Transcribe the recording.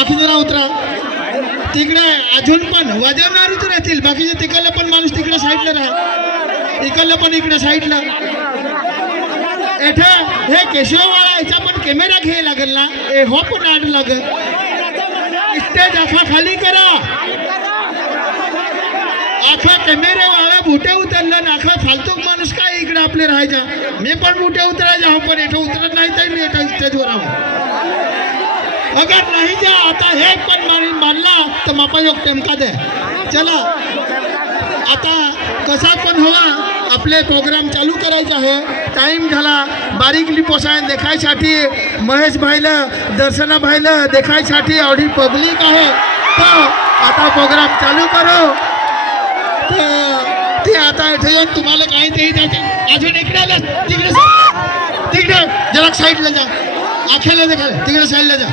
आखी जरा उतरा. तिकडे अजून पण वाजवणारच राहतील, बाकीचे तिकडलं पण माणूस तिकडे साईडला राहा, इकडलं पण इकडे साईडला. एठा हे केशववाळा याचा पण कॅमेरा घ्यायला लागेल ना, ए हो पण आड लागेल. स्टेज आखा खाली करा, आखा कॅमेरावाला बुटे उतरला ना, आखा फालतू माणूस काय इकडे आपले राहायचा. मी पण बुटे उतरायचा हो, पण एठं उतरत नाही तर मी एठं स्टेजवर आहो. अगर नाही जा आता हे पण मानला तर मापा योग टेमका दे. चला आता कसा पण हवा आपले प्रोग्राम चालू करायचा आहे. टाइम झाला. बारीकली पोसायन देखायसाठी महेश भाईला दर्शना भाईला देखायसाठी एवढी पब्लिक आहे, तर आता प्रोग्राम चालू करो. ते आता इथे येऊन तुम्हाला काही ते द्यायचं. अजून इकडे आलं, तिकडे तिकडे जरा साईडला जा, आखेला देखा तिकडे साईडला जा.